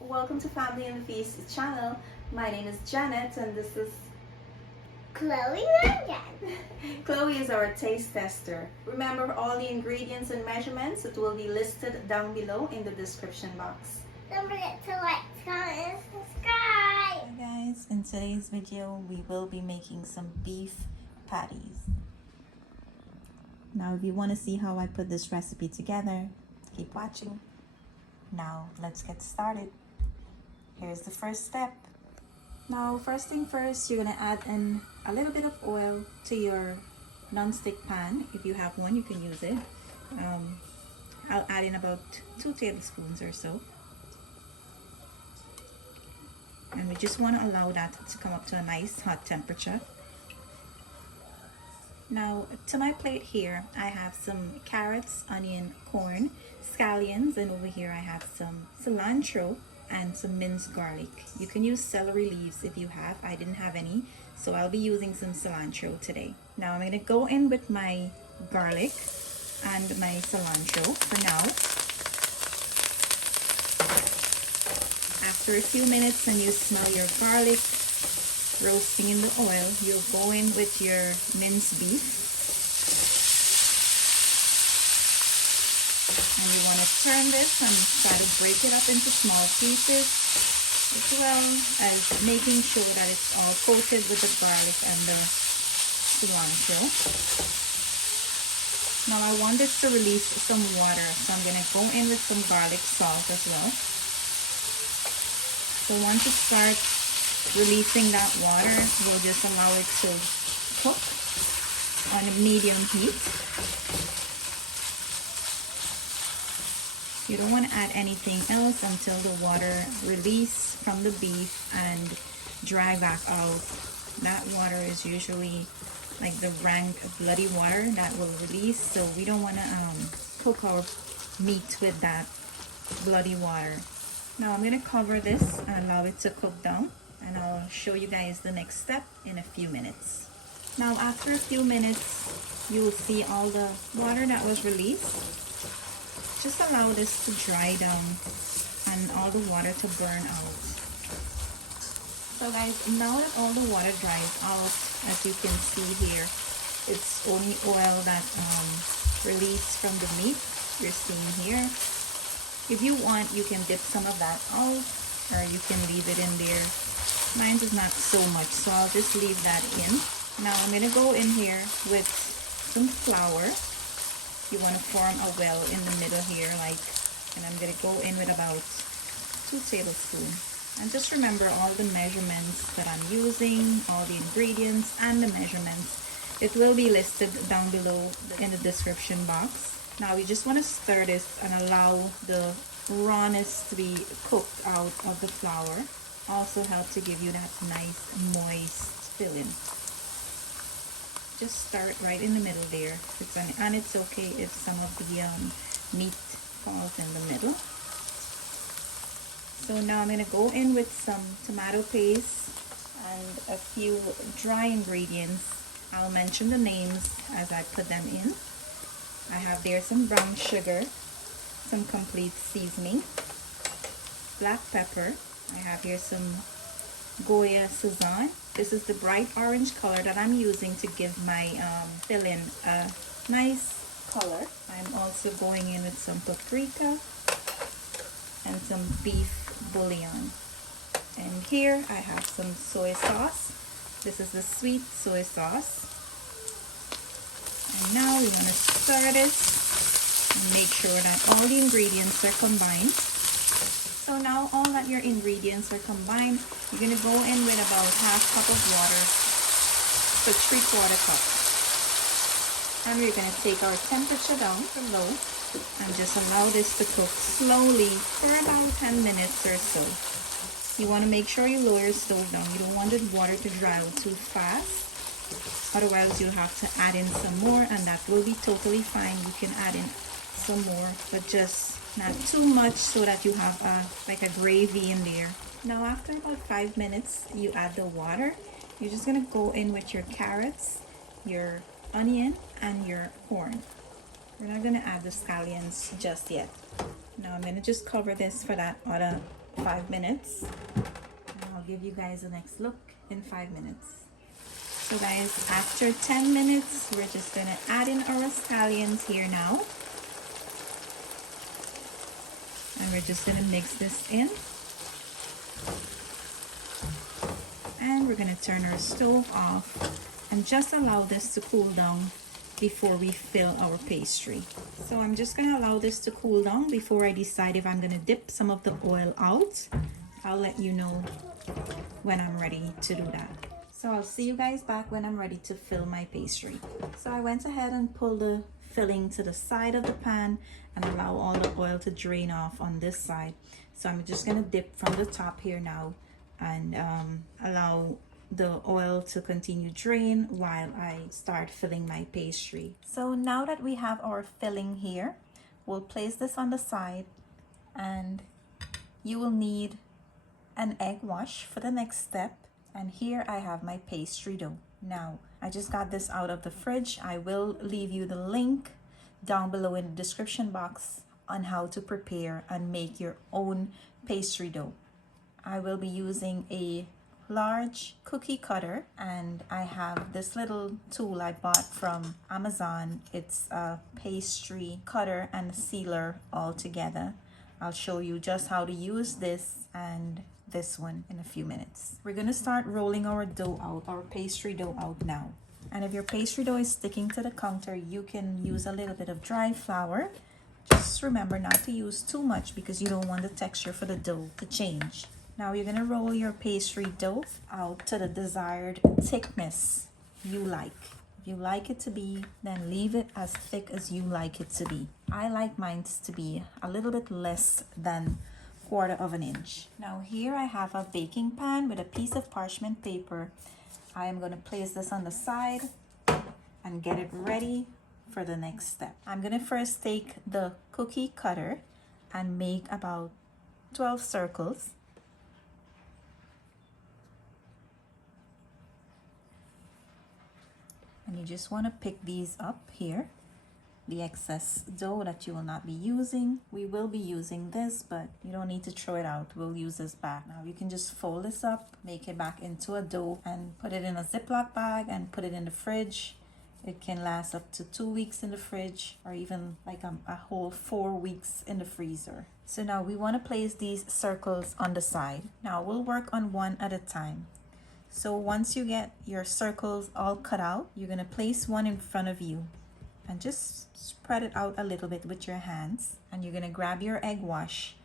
welcome to Family and the Feast channel. My name is Janet and this is Chloe again. Chloe is our taste tester. Remember all the ingredients and measurements, it will be listed down below in the description box. Don't forget to like, comment, and subscribe. Hi guys, in today's video we will be making some beef patties. Now if you want to see how I put this recipe together, keep watching. Now let's get started. Here's the first step. Now first thing first, you're going to add in a little bit of oil to your non-stick pan. If you have one, you can use it. I'll add in about 2 tablespoons or so. And we just want to allow that to come up to a nice hot temperature. Now to my plate here, I have some carrots, onion, corn, scallions, and over here I have some cilantro and some minced garlic. You can use celery leaves if you have. I didn't have any, so I'll be using some cilantro today. Now I'm going to go in with my garlic and my cilantro for now. After a few minutes and you smell your garlic roasting in the oil, you'll go in with your minced beef. And you want to turn this and try to break it up into small pieces, as well as making sure that it's all coated with the garlic and the cilantro. Now I want this to release some water, so I'm going to go in with some garlic salt as well. So once it starts releasing that water, we'll just allow it to cook on a medium heat. You don't want to add anything else until the water release from the beef and dry back out. That water is usually like the rank bloody water that will release, so we don't want to cook our meat with that bloody water. Now I'm going to cover this and allow it to cook down, and I'll show you guys the next step in a few minutes. Now after a few minutes, you will see all the water that was released. Just allow this to dry down and all the water to burn out. So guys, now that all the water dries out, as you can see here, it's only oil that released from the meat you're seeing here. If you want, you can dip some of that out, or you can leave it in there. Mine is not so much, so I'll just leave that in. Now I'm going to go in here with some flour. You want to form a well in the middle here, and I'm going to go in with about 2 tablespoons. And just remember all the measurements that I'm using, all the ingredients and the measurements. It will be listed down below in the description box. Now we just want to stir this and allow the rawness to be cooked out of the flour. Also help to give you that nice moist filling. Just start right in the middle there, and it's okay if some of the meat falls in the middle. So now I'm going to go in with some tomato paste and a few dry ingredients. I'll mention the names as I put them in. I have there some brown sugar, some complete seasoning, black pepper. I have here some Goya Sazon. This is the bright orange color that I'm using to give my filling a nice color. I'm also going in with some paprika and some beef bouillon. And here I have some soy sauce. This is the sweet soy sauce. And now we want to stir this and make sure that all the ingredients are combined. So now all that your ingredients are combined, you're going to go in with about half cup of water to 3/4 cup. And we're going to take our temperature down to low and just allow this to cook slowly for about 10 minutes or so. You want to make sure you lower your stove down. You don't want the water to dry out too fast. Otherwise you'll have to add in some more, and that will be totally fine. You can add in some more, but just not too much so that you have like a gravy in there. Now after about 5 minutes, you add the water. You're just going to go in with your carrots, your onion, and your corn. We're not going to add the scallions just yet. Now I'm going to just cover this for that other 5 minutes. And I'll give you guys the next look in 5 minutes. So guys, after 10 minutes, we're just gonna add in our scallions here now. And we're just gonna mix this in. And we're gonna turn our stove off and just allow this to cool down before we fill our pastry. So I'm just gonna allow this to cool down before I decide if I'm gonna dip some of the oil out. I'll let you know when I'm ready to do that. So I'll see you guys back when I'm ready to fill my pastry. So I went ahead and pulled the filling to the side of the pan and allow all the oil to drain off on this side. So I'm just gonna dip from the top here now and allow the oil to continue drain while I start filling my pastry. So now that we have our filling here, we'll place this on the side, and you will need an egg wash for the next step. And here I have my pastry dough. Now I just got this out of the fridge. I will leave you the link down below in the description box on how to prepare and make your own pastry dough. I will be using a large cookie cutter, and I have this little tool I bought from Amazon. It's a pastry cutter and sealer all together. I'll show you just how to use this and this one in a few minutes. We're gonna start rolling our dough out, our pastry dough out now. And if your pastry dough is sticking to the counter, you can use a little bit of dry flour. Just remember not to use too much because you don't want the texture for the dough to change. Now you're gonna roll your pastry dough out to the desired thickness you like. If you like it to be, then leave it as thick as you like it to be. I like mine to be a little bit less than 1/4 of an inch. Now here I have a baking pan with a piece of parchment paper. I am gonna place this on the side and get it ready for the next step. I'm gonna first take the cookie cutter and make about 12 circles. And you just want to pick these up here, the excess dough that you will not be using. We will be using this, but you don't need to throw it out. We'll use this back. Now you can just fold this up, make it back into a dough, and put it in a Ziploc bag and put it in the fridge. It can last up to 2 weeks in the fridge, or even like a whole 4 weeks in the freezer. So now we want to place these circles on the side. Now we'll work on one at a time. So once you get your circles all cut out, you're going to place one in front of you and just spread it out a little bit with your hands. And you're going to grab your egg wash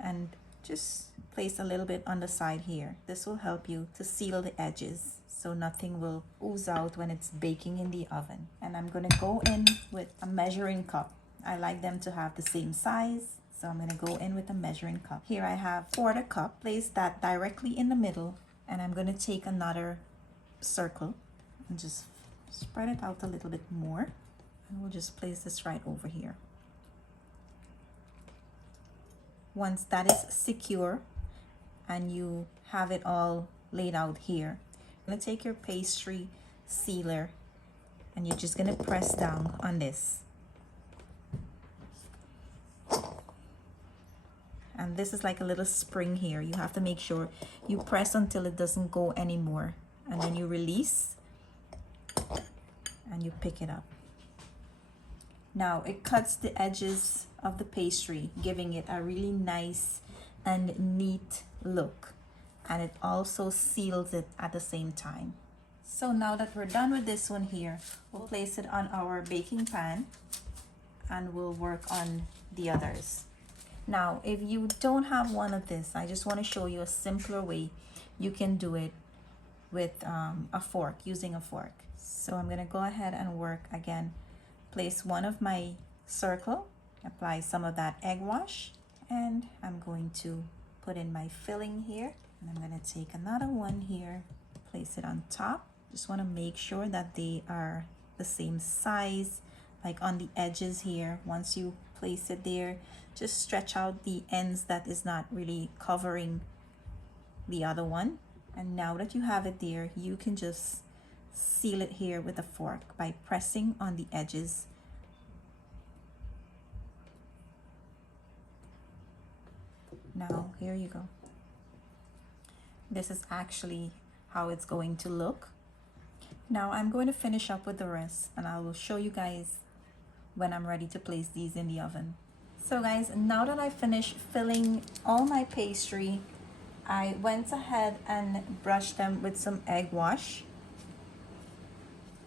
and just place a little bit on the side here. This will help you to seal the edges so nothing will ooze out when it's baking in the oven. And I'm going to go in with a measuring cup. I like them to have the same size, so I'm going to go in with a measuring cup. Here I have 1/4 cup. Place that directly in the middle. And I'm going to take another circle and just spread it out a little bit more. And we'll just place this right over here. Once that is secure and you have it all laid out here, you're going to take your pastry sealer and you're just going to press down on this. And this is like a little spring here. You have to make sure you press until it doesn't go anymore. And then you release and you pick it up. Now it cuts the edges of the pastry, giving it a really nice and neat look. And it also seals it at the same time. So now that we're done with this one here, we'll place it on our baking pan and we'll work on the others. Now, if you don't have one of this, I just want to show you a simpler way you can do it with a fork, using a fork. So I'm going to go ahead and work again. Place one of my circle, apply some of that egg wash, and I'm going to put in my filling here. And I'm going to take another one here, place it on top. Just want to make sure that they are the same size, like on the edges here. Once you place it there, just stretch out the ends that is not really covering the other one. And now that you have it there, you can just seal it here with a fork by pressing on the edges. Now, here you go. This is actually how it's going to look. Now I'm going to finish up with the rest, and I will show you guys when I'm ready to place these in the oven. So guys, now that I finished filling all my pastry, I went ahead and brushed them with some egg wash.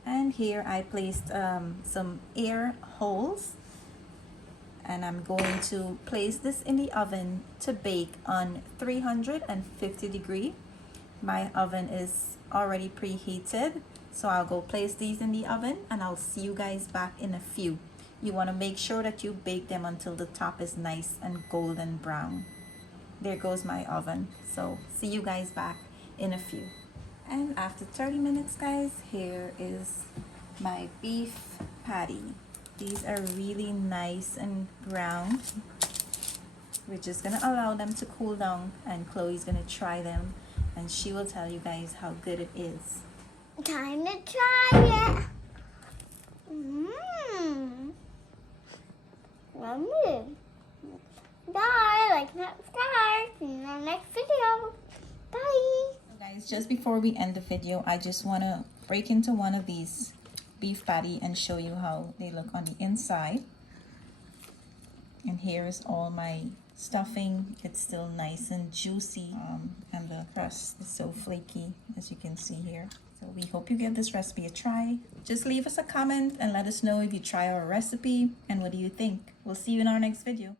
And here I placed some air holes, and I'm going to place this in the oven to bake on 350 degrees. My oven is already preheated, so I'll go place these in the oven and I'll see you guys back in a few. You want to make sure that you bake them until the top is nice and golden brown. There goes my oven, so see you guys back in a few. And after 30 minutes, guys, here is my beef patty. These are really nice and brown. We're just gonna allow them to cool down, and Chloe's gonna try them and she will tell you guys how good it is. Time to try it. Yummy. Bye. Like and subscribe. See you in our next video. Bye. So guys, just before we end the video, I just want to break into one of these beef patty and show you how they look on the inside. And here is all my stuffing. It's still nice and juicy, and the crust is so flaky, as you can see here. So we hope you give this recipe a try. Just leave us a comment and let us know if you try our recipe and what do you think. We'll see you in our next video.